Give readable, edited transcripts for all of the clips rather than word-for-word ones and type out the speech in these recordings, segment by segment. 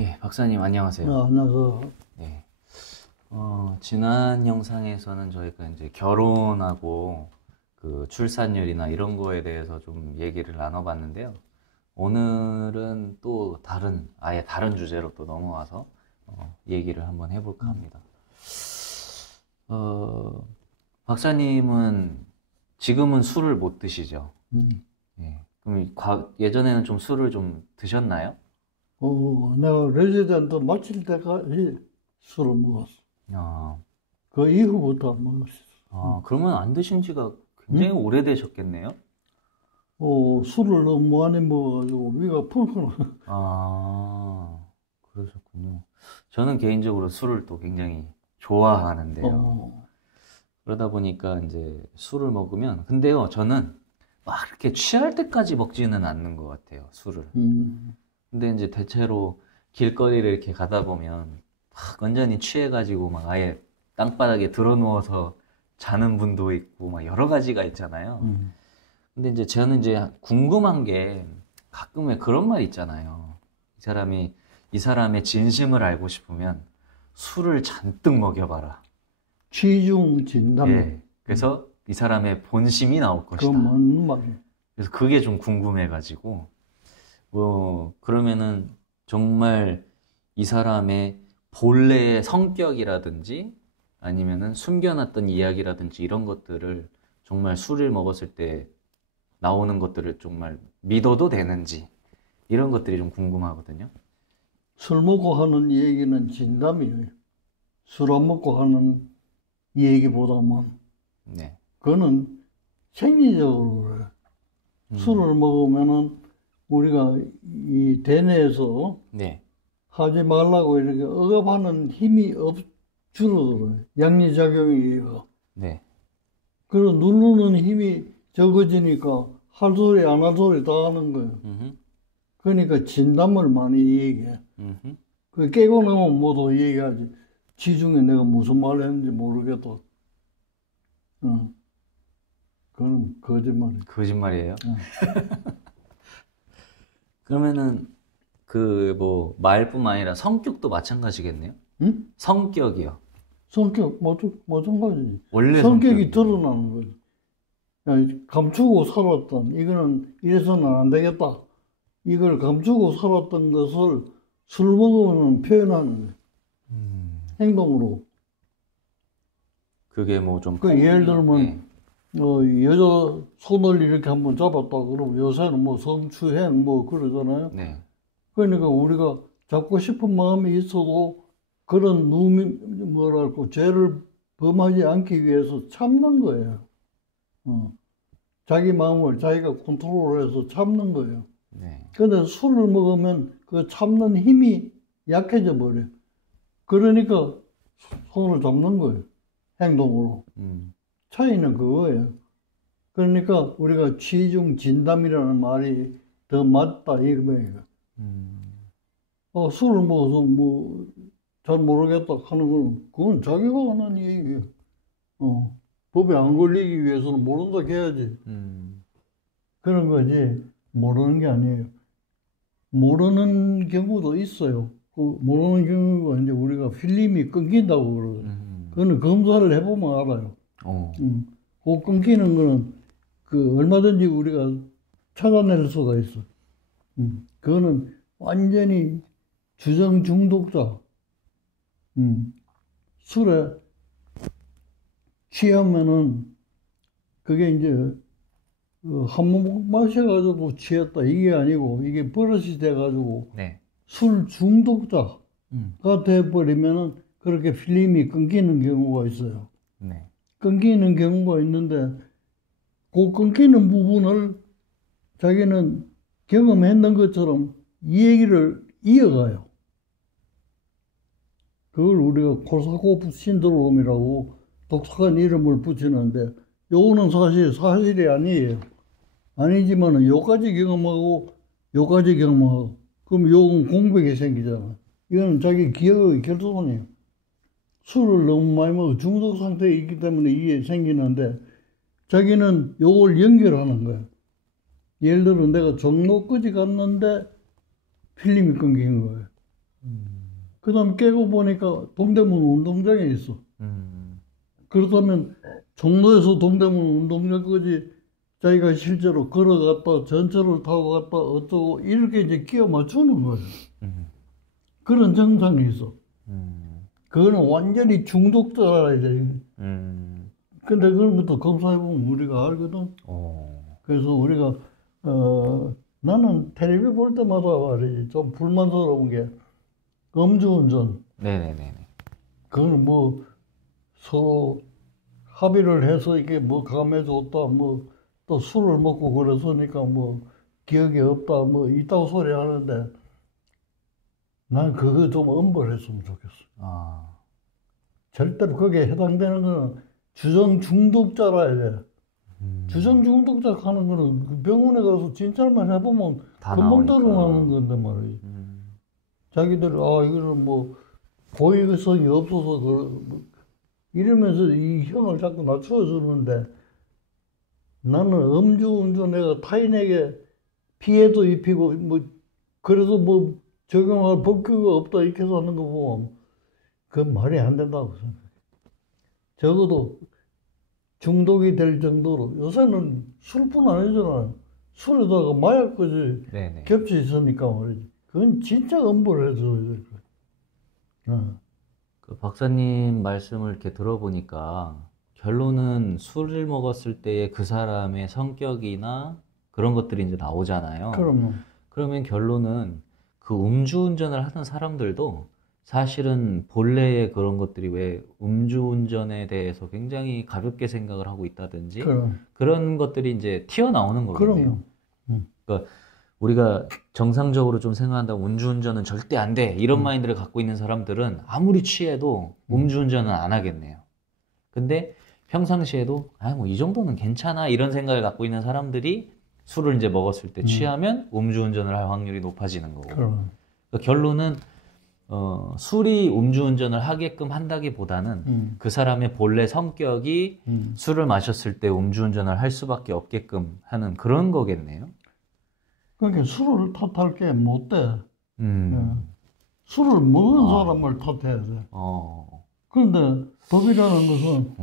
예, 박사님 안녕하세요. 안녕하세요. 네. 지난 영상에서는 저희가 이제 결혼하고 그 출산율이나 이런 거에 대해서 좀 얘기를 나눠봤는데요. 오늘은 또 아예 다른 주제로 또 넘어와서 얘기를 한번 해볼까 합니다. 박사님은 지금은 술을 못 드시죠? 예. 그럼 예전에는 좀 술을 좀 드셨나요? 내가 레지던트 마칠 때까지 술을 먹었어. 아, 그 이후부터 안 먹었어. 그러면 안 드신 지가 굉장히 오래되셨겠네요? 술을 너무 많이 먹어가지고 위가 펑펑. 아, 그러셨군요. 저는 개인적으로 술을 또 굉장히 좋아하는데요. 그러다 보니까 이제 술을 먹으면, 근데요, 저는 막 이렇게 취할 때까지 먹지는 않는 것 같아요, 술을. 근데 이제 대체로 길거리를 이렇게 가다 보면 막 완전히 취해가지고 막 아예 땅바닥에 드러누워서 자는 분도 있고 막 여러 가지가 있잖아요. 근데 이제 저는 이제 궁금한 게 가끔 왜 그런 말 있잖아요. 이 사람의 진심을 알고 싶으면 술을 잔뜩 먹여봐라. 취중 진담. 예. 그래서 이 사람의 본심이 나올 것이다. 그건 맞는 말이야. 그래서 그게 좀 궁금해가지고 그러면은 정말 이 사람의 본래의 성격이라든지 아니면은 숨겨놨던 이야기라든지 이런 것들을 정말 술을 먹었을 때 나오는 것들을 정말 믿어도 되는지 이런 것들이 좀 궁금하거든요. 술 먹고 하는 얘기는 진담이에요. 술 안 먹고 하는 얘기보다는 네. 그거는 생리적으로 그래. 술을 먹으면은 우리가 이 대뇌에서 네. 하지 말라고 이렇게 억압하는 힘이 줄어들어요. 양리작용에 의해서. 네. 그리고 누르는 힘이 적어지니까 할 소리 안 할 소리 다 하는 거예요. 그러니까 진담을 많이 얘기해. 그 깨고 나면 모두 얘기하지. 지중에 내가 무슨 말을 했는지 모르겠다. 그건 거짓말이야. 거짓말이에요? 그러면은 말뿐만 아니라 성격도 마찬가지겠네요? 응? 성격이요. 성격 마찬가지지. 원래 성격이 드러나는 거지. 야, 감추고 살았던 이거는 이래서는 안 되겠다. 이걸 감추고 살았던 것을 술 먹으면 표현하는 거예요. 행동으로. 그게 뭐 좀 예를 들면 여자 손을 이렇게 한번 잡았다 그러면 요새는 뭐 성추행 뭐 그러잖아요. 네. 그러니까 우리가 잡고 싶은 마음이 있어도 그런 죄를 범하지 않기 위해서 참는 거예요. 자기 마음을 자기가 컨트롤해서 참는 거예요. 네. 근데 술을 먹으면 그 참는 힘이 약해져 버려. 그러니까 손을 잡는 거예요. 행동으로. 차이는 그거예요. 그러니까 우리가 취중 진담이라는 말이 더 맞다 이거예요. 술을 먹어서 뭐 잘 모르겠다 하는 건 그건 자기가 하는 얘기예요. 법에 안 걸리기 위해서는 모른다 해야지. 그런 거지 모르는 게 아니에요. 모르는 경우도 있어요. 그 모르는 경우가 이제 우리가 필름이 끊긴다고 그러거든요. 그거는 검사를 해보면 알아요. 그 끊기는 거는 얼마든지 우리가 찾아낼 수가 있어. 그거는 완전히 주정 중독자. 술에 취하면은 그게 이제 한 번 마셔가지고 취했다 이게 아니고 이게 버릇이 돼가지고 네. 술 중독자가 돼버리면은 그렇게 필름이 끊기는 경우가 있어요. 네. 끊기는 경우가 있는데 그 끊기는 부분을 자기는 경험했는 것처럼 이 얘기를 이어가요. 그걸 우리가 코르사코프 신드롬이라고 독특한 이름을 붙이는데 요거는 사실이 아니에요. 아니지만은 요까지 경험하고 요까지 경험하고 그럼 요건 공백이 생기잖아. 이거는 자기 기억의 결손이에요. 술을 너무 많이 먹어 중독 상태에 있기 때문에 이게 생기는데 자기는 요걸 연결하는 거야. 예를 들어 내가 종로까지 갔는데 필름이 끊긴 거예요. 그 다음 깨고 보니까 동대문 운동장에 있어. 그렇다면 종로에서 동대문 운동장까지 자기가 실제로 걸어갔다, 전철을 타고 갔다, 어쩌고, 이렇게 이제 끼워 맞추는 거예요. 그런 정상이 있어. 그거는 완전히 중독자라 해야 돼. 근데 그런 것도 검사해보면 우리가 알거든. 그래서 우리가, 나는 텔레비 볼 때마다 말이지, 좀 불만스러운 게, 음주운전. 네네네. 그거는 뭐, 서로 합의를 해서 이게 뭐 감해줬다, 뭐, 또 술을 먹고 그랬으니까 뭐, 기억이 없다, 뭐, 이따구 소리 하는데, 난 그거 좀 엄벌했으면 좋겠어. 절대로 거기에 해당되는 거는 주정 중독자라 해야 돼. 주정 중독자 하는 거는 그 병원에 가서 진찰만 해보면 금방 드러나는 건데 말이지. 자기들, 이거는 뭐, 고의성이 없어서 이러면서 이 형을 자꾸 낮춰주는데 나는 음주운전 내가 타인에게 피해도 입히고 뭐 그래서 뭐 적용할 법규가 없다 이렇게 해서 하는 거 보면 그건 말이 안 된다고 생각해. 적어도 중독이 될 정도로 요새는 술뿐 아니잖아. 술에다가 마약까지 겹쳐 있으니까 말이지. 그건 진짜 엄벌을 해줘야 될 거야. 그 박사님 말씀을 이렇게 들어보니까 결론은 술을 먹었을 때의 그 사람의 성격이나 그런 것들이 이제 나오잖아요. 그럼요. 그러면 결론은 그 음주운전을 하는 사람들도 사실은 본래의 그런 것들이 왜 음주운전에 대해서 굉장히 가볍게 생각을 하고 있다든지 그런 것들이 이제 튀어나오는 거거든요. 그러니까 우리가 정상적으로 좀 생각한다면 음주운전은 절대 안 돼. 이런 마인드를 갖고 있는 사람들은 아무리 취해도 음주운전은 안 하겠네요. 근데 평상시에도 뭐 이 정도는 괜찮아. 이런 생각을 갖고 있는 사람들이 술을 이제 먹었을 때 취하면 음주운전을 할 확률이 높아지는 거고. 그러니까 결론은 술이 음주운전을 하게끔 한다기보다는 그 사람의 본래 성격이 술을 마셨을 때 음주운전을 할 수밖에 없게끔 하는 그런 거겠네요. 그러니까 술을 탓할 게 못 돼. 술을 먹은 사람을 탓해야 돼. 그런데 법이라는 것은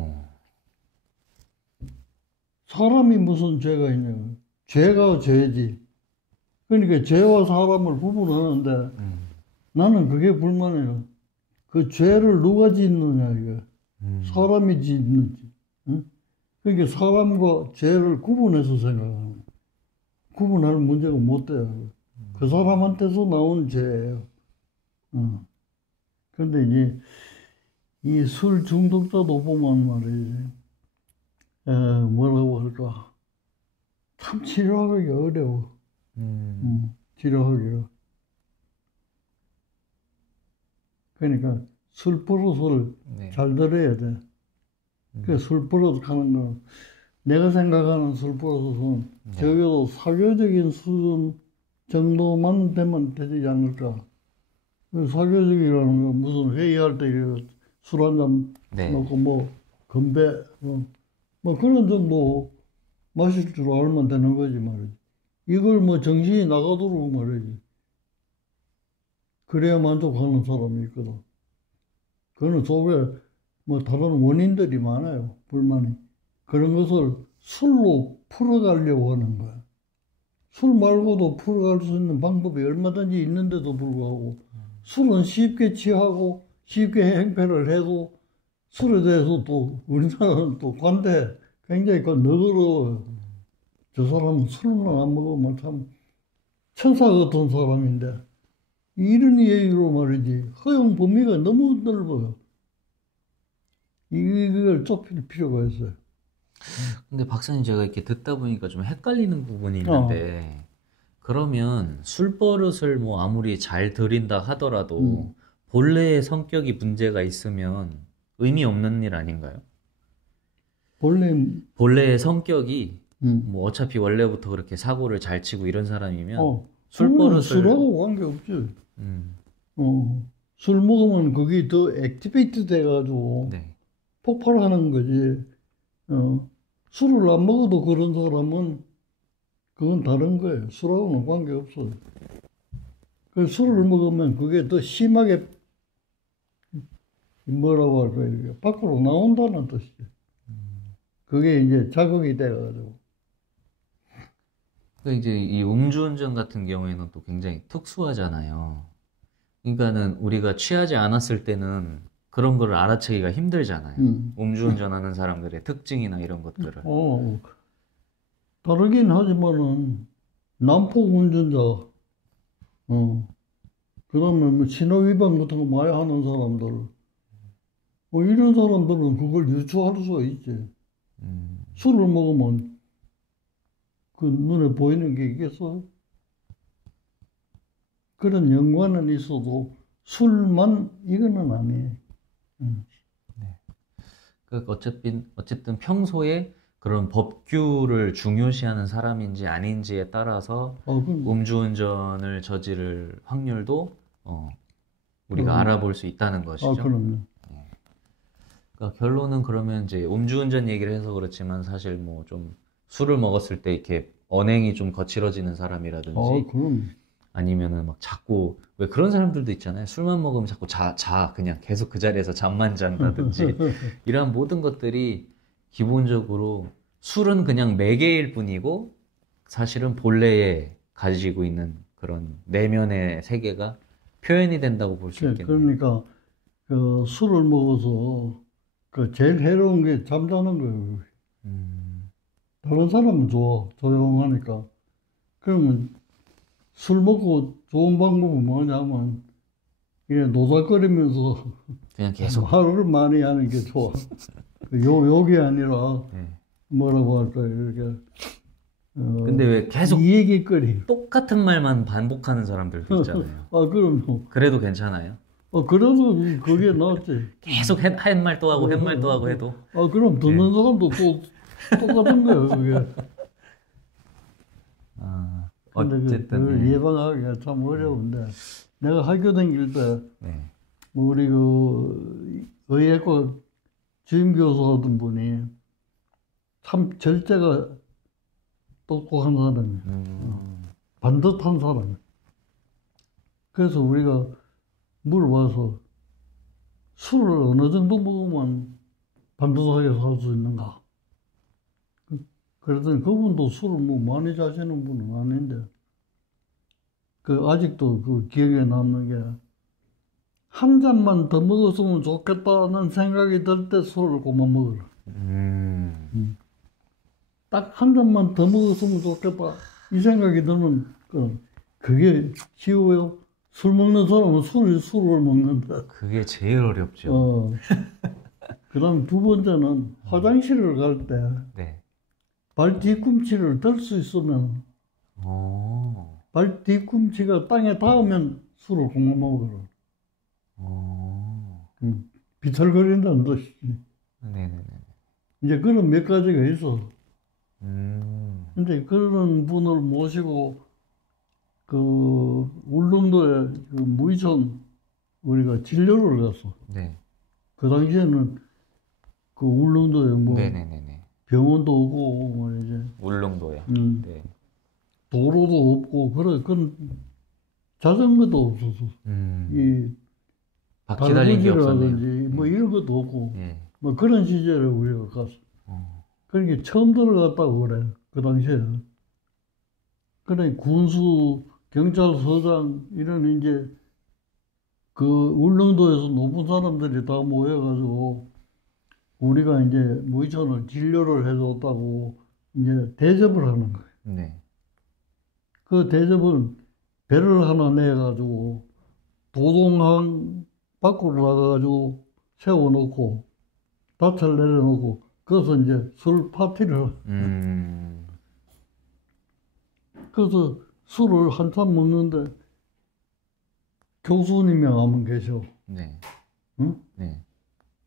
사람이 무슨 죄가 있냐면 죄가 죄지. 그러니까 죄와 사람을 구분하는데 나는 그게 불만이야. 그 죄를 누가 짓느냐 이게. 사람이 짓는지. 응? 그러니까 사람과 죄를 구분해서 생각하는 거야. 구분하는 문제가 못 돼요. 그 사람한테서 나온 죄예요. 그런데 이제 이 술 중독자도 보면 말이지, 뭐라고 할까, 참 치료하기 어려워. 치료하기가. 그러니까 술 버릇을 잘 들어야 돼. 그 술 버릇 하는 건 내가 생각하는 술 버릇은 적어도 사교적인 수준 정도만 되면 되지 않을까. 사교적이라는 건 무슨 회의할 때 술 한잔 놓고 뭐 건배 뭐 그런 정도 마실 줄 알면 되는 거지 말이지. 이걸 뭐 정신이 나가도록 말이지. 그래야 만족하는 사람이 있거든. 그거는 속에 뭐 다른 원인들이 많아요. 불만이. 그런 것을 술로 풀어가려고 하는 거야. 술 말고도 풀어갈 수 있는 방법이 얼마든지 있는데도 불구하고 술은 쉽게 취하고 쉽게 행패를 해도 술에 대해서 또 우리나라는 또 관대 굉장히 너그러워요. 저 사람은 술만 안 먹으면 참 천사 같은 사람인데 이런 이야기로 말이지 허용 범위가 너무 넓어요. 이걸 좁힐 필요가 있어요. 근데 박사님 제가 이렇게 듣다 보니까 좀 헷갈리는 부분이 있는데 그러면 술버릇을 뭐 아무리 잘 들인다 하더라도 본래의 성격이 문제가 있으면 의미 없는 일 아닌가요? 본래의 성격이 뭐 어차피 원래부터 그렇게 사고를 잘 치고 이런 사람이면 술버릇을 술하고 관계없지. 술 먹으면 그게 더 액티베이트 돼가지고 폭발하는 거지. 술을 안 먹어도 그런 사람은 그건 다른 거예요. 술하고는 관계없어요. 그 술을 먹으면 그게 더 심하게 뭐라고 할까, 이렇게 밖으로 나온다는 뜻이죠. 그게 이제 자극이 돼가지고. 그 이제 이 음주운전 같은 경우에는 또 굉장히 특수하잖아요. 그러니까는 우리가 취하지 않았을 때는 그런 거를 알아채기가 힘들잖아요. 음주운전하는 사람들의 특징이나 이런 것들을. 다르긴 하지만은, 난폭 운전자, 그 다음에 뭐 신호위반 같은 거 많이 하는 사람들, 이런 사람들은 그걸 유추할 수가 있지. 술을 먹으면 그 눈에 보이는 게 있겠어? 그런 연관은 있어도 술만 이거는 아니에요. 그 어쨌든 평소에 그런 법규를 중요시하는 사람인지 아닌지에 따라서 음주운전을 저지를 확률도 우리가 알아볼 수 있다는 것이죠. 그럼요. 그러니까 결론은 그러면 이제 음주운전 얘기를 해서 그렇지만 사실 뭐 좀 술을 먹었을 때 이렇게 언행이 좀 거칠어지는 사람이라든지 그럼. 아니면은 막 자꾸 왜 그런 사람들도 있잖아요. 술만 먹으면 자꾸 그냥 계속 그 자리에서 잠만 잔다든지 이러한 모든 것들이 기본적으로 술은 그냥 매개일 뿐이고 사실은 본래에 가지고 있는 그런 내면의 세계가 표현이 된다고 볼 수 있겠네요. 그러니까 그 술을 먹어서 그 제일 해로운 게 잠자는 거예요. 다른 사람은 좋아, 조용하니까. 그러면 술 먹고 좋은 방법은 뭐냐면 이게 노닥거리면서 그냥 계속 하루를 많이 하는 게 좋아. 욕이 아니라 뭐라고 할까 이렇게. 근데 왜 계속 이 얘기거리. 똑같은 말만 반복하는 사람들도 있잖아요. 그럼요. 그래도 괜찮아요? 그래도 그게 낫지. 계속 한 말 또 하고 한 말 또 하고 해도. 그럼 듣는 사람도 또 똑같은 거예요, 그게. 어쨌든 그걸 예방하기가 참 어려운데 내가 학교 다닐 때 우리 그 의예과 주임 교수 하던 분이 참 절제가 똑똑한 사람이에요. 반듯한 사람이에요. 그래서 우리가 물어봐서 술을 어느 정도 먹으면 반듯하게 살 수 있는가? 그랬더니 그분도 술을 뭐 많이 자시는 분은 아닌데, 아직도 그 기억에 남는 게, 한 잔만 더 먹었으면 좋겠다는 생각이 들 때 술을 그만 먹어라. 딱 한 잔만 더 먹었으면 좋겠다. 이 생각이 들면, 그게 쉬워요. 술 먹는 사람은 술을 먹는다. 그게 제일 어렵죠. 그 다음 두 번째는 화장실을 갈 때, 발 뒤꿈치를 들 수 있으면 발 뒤꿈치가 땅에 닿으면 술을 그만 먹어라. 비틀거린다는 뜻이지. 네네네. 이제 그런 몇 가지가 있어. 근데 그런 분을 모시고 그 울릉도에 그 무이촌 우리가 진료를 갔어. 그 당시에는 그 울릉도에 뭐 병원도 없고 뭐 이제 울릉도요. 도로도 없고 그런 자전거도 없어서 이 바퀴 달린 게 없었네요. 달구지라든지 뭐 이런 것도 없고 뭐 그런 시절에 우리가 갔어. 그러니까 처음 들어갔다고 그래 그 당시에. 그래 군수 경찰서장 이런 이제 그 울릉도에서 높은 사람들이 다 모여가지고 우리가 이제 무이촌을 진료를 해줬다고 이제 대접을 하는 거예요. 그 대접을 배를 하나 내가지고 도동항 밖으로 나가가지고 세워놓고 닻을 내려놓고 거기서 이제 술 파티를 그래서 술을 한참 먹는데 교수님이 한 분 계셔. 응?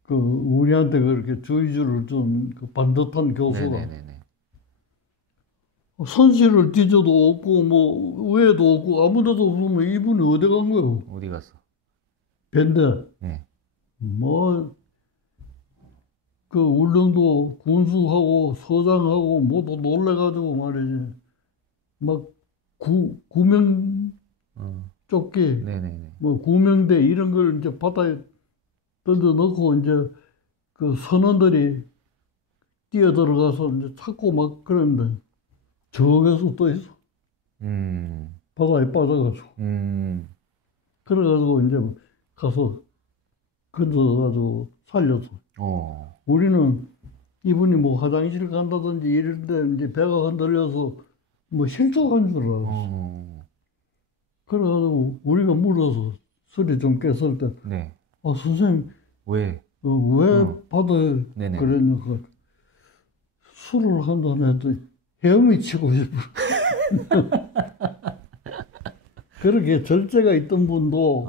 그 우리한테 그렇게 주의주를 준 그 반듯한 교수가 선실을 뒤져도 없고 뭐 외에도 없고 아무데도 없으면 이분이 어디 간 거예요? 어디 갔어? 밴드. 뭐 그 울릉도 군수하고 서장하고 모두 놀래가지고 말이지. 막 구명 조끼, 뭐 구명대 이런 걸 이제 바다에 던져놓고 이제 그 선원들이 뛰어 들어가서 이제 찾고 막 그러는데 저기서 또 있어. 바다에 빠져가지고. 그래가지고 이제 가서 건져가지고 살렸어. 우리는 이분이 뭐 화장실 간다든지 이런데 이제 배가 흔들려서 뭐 실족한 줄 알았어. 그래가지고 우리가 물어서 술이 좀 깼을 때, 네. 선생님, 왜? 왜 바다에 네네. 그랬냐고. 술을 한잔 했더니 헤엄이 치고 싶어. 그렇게 절제가 있던 분도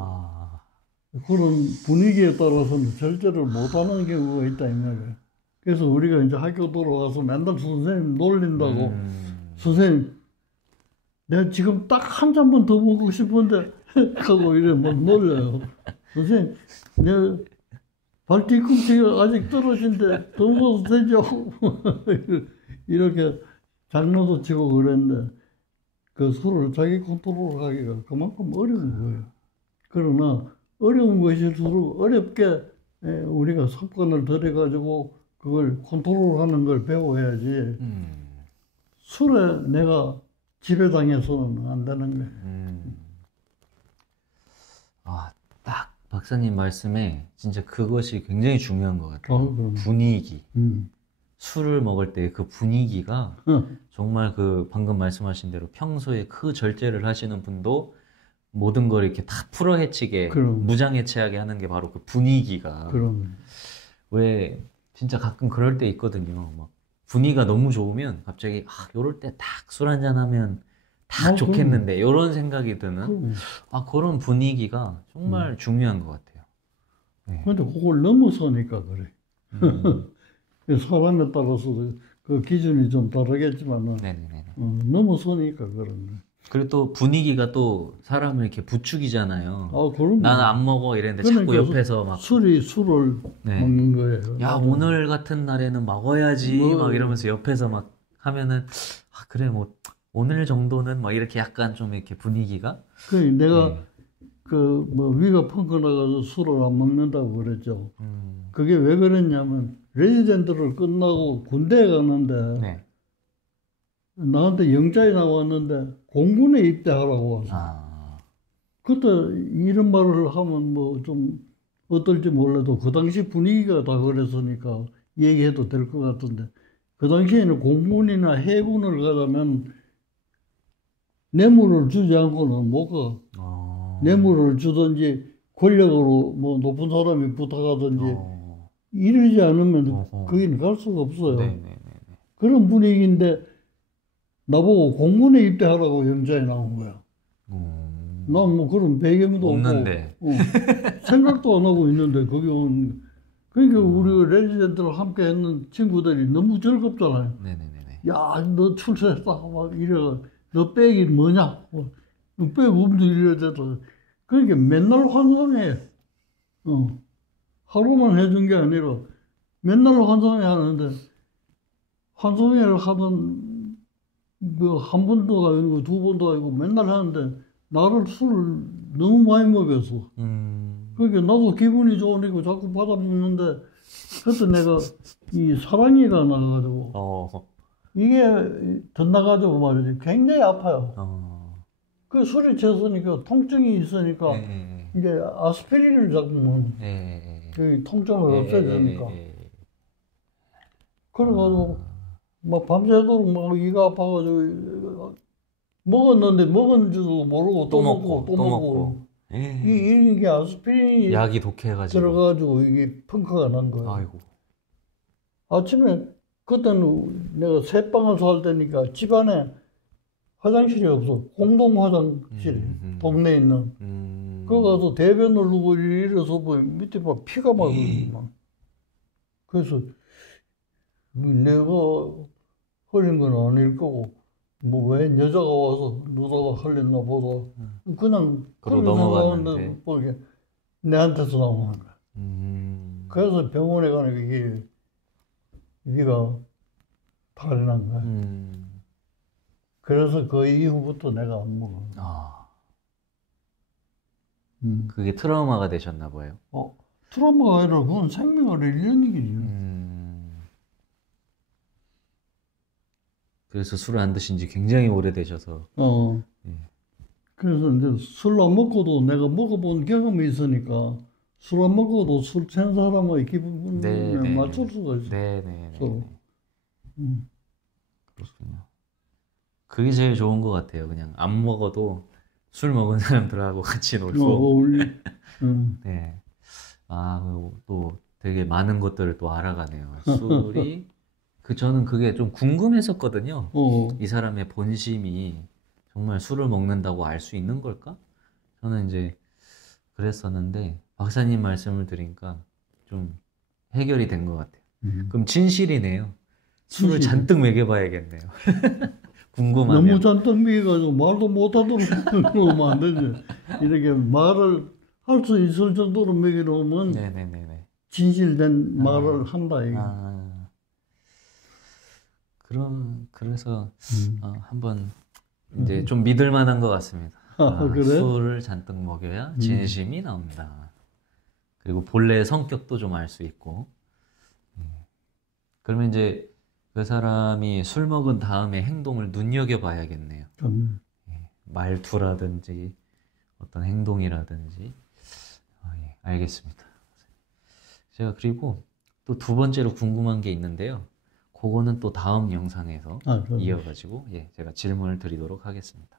그런 분위기에 따라서는 절제를 못하는 경우가 있다 이 말이에요. 그래서 우리가 이제 학교 돌아가서 맨날 선생님 놀린다고 선생님 내가 지금 딱 한 잔만 더 먹고 싶은데 하고 이래 막 놀려요. 선생님 내 발 뒤꿈치가 아직 떨어진데 더 먹어도 되죠? 이렇게 장난도 치고 그랬는데 그 술을 자기 컨트롤하기가 그만큼 어려운 거예요. 그러나 어려운 것일수록 어렵게 우리가 습관을 들여가지고 그걸 컨트롤하는 걸 배워야지 술에 내가 지배당해서는 안 되는 거예요. 딱 박사님 말씀에 진짜 그것이 굉장히 중요한 것 같아요. 분위기. 술을 먹을 때 그 분위기가 정말 그 방금 말씀하신 대로 평소에 그 절제를 하시는 분도 모든 걸 이렇게 다 풀어헤치게 무장해체하게 하는 게 바로 그 분위기가. 왜 진짜 가끔 그럴 때 있거든요. 막 분위기가 너무 좋으면 갑자기 요럴 때 딱 술 한잔 하면 딱 좋겠는데 이런 생각이 드는 그런 분위기가 정말 중요한 것 같아요. 근데 그걸 넘어서니까 그래. 사람에 따라서 그 기준이 좀 다르겠지만 넘어서니까 그런 거예요. 그리고 또 분위기가 또 사람을 이렇게 부추기잖아요. 그럼 나는 안 먹어 이랬는데 자꾸 옆에서 막 술을 먹는 거예요. 야 오늘 같은 날에는 먹어야지 막 이러면서 옆에서 막 하면은 그래 뭐 오늘 정도는 막 이렇게 약간 좀 이렇게 분위기가. 내가 그 뭐 위가 펑크 나가서 술을 안 먹는다고 그랬죠. 그게 왜 그랬냐면 레지던트를 끝나고 군대에 갔는데 나한테 영장이 나왔는데 공군에 입대하라고 왔어. 그때 이런 말을 하면 뭐 좀 어떨지 몰라도 그 당시 분위기가 다 그랬으니까 얘기해도 될 것 같은데 그 당시에는 공군이나 해군을 가자면 뇌물을 주지 않고는 못 가. 뇌물을 주든지 권력으로 뭐 높은 사람이 부탁하든지 이러지 않으면 거기는 갈 수가 없어요. 그런 분위기인데 나보고 공군에 입대하라고 영장이 나온 거야. 난 뭐 그런 배경도 없는데 생각도 안 하고 있는데 거기 온 그러니까 우리 레지던트를 함께 했는 친구들이 너무 즐겁잖아요. 야, 너 출세했다 막 이래. 너 백이 뭐냐? 너 백 없는데 이래야 되다. 그러니까 맨날 환상해. 하루만 해준 게 아니라 맨날 환상해 하는데 환상회를 하던 한 번도 아니고 두 번도 아니고 맨날 하는데 나를 술을 너무 많이 먹였어. 그러니까 나도 기분이 좋으니까 자꾸 받아먹는데 그때 내가 이 사랑니가 나가지고 이게 덧나가지고 말이지 굉장히 아파요. 그 술이 취했으니까 통증이 있으니까 이제 아스피린을 자꾸 먹는 그 통증을 없애주니까 그래가지고 막 밤새도록 막 이가 아파가지고 먹었는데 먹은 줄도 모르고 또 먹고 이게 아스피린이 약이 독해가지고 들어가지고 이게 펑크가 난 거예요. 아이고. 아침에 그때는 내가 새방을 살 때니까 집안에 화장실이 없어. 공동 화장실 동네에 있는. 그거 가서 대변을 누고 일어서 보면 밑에 막 피가 막 흘러. 그래서 내가 흘린 건 아닐 거고 뭐 왜 여자가 와서 누다가 흘렸나 보다. 그냥 넘어갔는데 보게 내한테서 나오는 거야. 그래서 병원에 가니까 이게 위가 탈이 난 거야. 그래서 그 이후부터 내가 안 먹어. 그게 트라우마가 되셨나 봐요. 트라우마가 아니라 그건 생명을 잃는 얘기지. 그래서 술을 안 드신 지 굉장히 오래되셔서. 예. 그래서 이제 술 안 먹고도 내가 먹어본 경험이 있으니까 술 안 먹고도 술 취한 사람의 기분에 맞출 수가 있어. 네네. 음. 그렇군요. 그게 제일 좋은 것 같아요. 그냥 안 먹어도 술 먹은 사람들하고 같이 놀고. 네. 그리고 또 되게 많은 것들을 또 알아가네요. 술이, 저는 그게 좀 궁금했었거든요. 이 사람의 본심이 정말 술을 먹는다고 알 수 있는 걸까? 저는 이제 그랬었는데, 박사님 말씀을 들으니까 좀 해결이 된 것 같아요. 그럼 진실이네요. 술을 잔뜩 먹여봐야겠네요. 궁금하면. 너무 잔뜩 먹여가지고 말도 못하도록 먹으면 안 되지. 이렇게 말을 할 수 있을 정도로 먹여놓으면 네네네네. 진실된 말을 한다. 이게. 그래서 한번 이제 좀 믿을 만한 것 같습니다. 그래? 술을 잔뜩 먹여야 진심이 나온다. 그리고 본래의 성격도 좀 알 수 있고. 그러면 이제 그 사람이 술 먹은 다음에 행동을 눈여겨봐야겠네요. 말투라든지 어떤 행동이라든지. 예, 알겠습니다. 제가 그리고 또 두 번째로 궁금한 게 있는데요. 그거는 또 다음 영상에서 이어가지고 제가 질문을 드리도록 하겠습니다.